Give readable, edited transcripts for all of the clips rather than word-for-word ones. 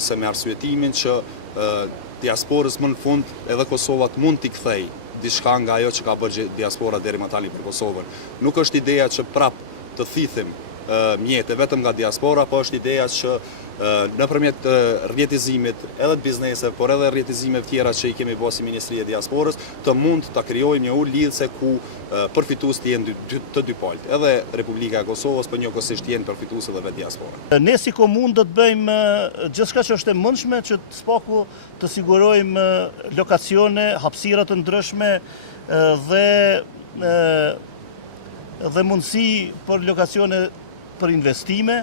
ose me arsyetimin që diasporës më në fund edhe Kosova të mund t'i kthej diçka nga ajo që ka bërë diaspora deri më tani për Kosovën. Nuk është ideja që prap të thithim mjete vetëm nga diaspora, po është ideja që nëpërmjet rrjetizimit edhe të bizneseve, por edhe rrjetizimeve tjera që i kemi bërë si Ministri e Diasporës, të mund ta krijojmë një lidhje ku përfitues të jenë të dy palët. Edhe Republika e Kosovës, por njëkohësisht jenë përfitues edhe vetë diaspora. Ne si komunë do të bëjmë gjithçka që është e mundshme që të spaku të sigurojmë lokacione, hapësira të ndryshme dhe mundësi për lokacione për investime,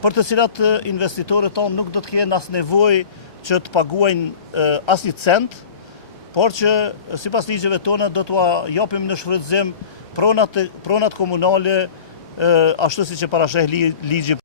për të cilat investitorët tonë nuk do të kenë as nevojë që të paguajnë asnjë cent, por që sipas ligjeve tona do t'ua japim në shfrytëzim pronat komunale ashtu siç e parasheh ligji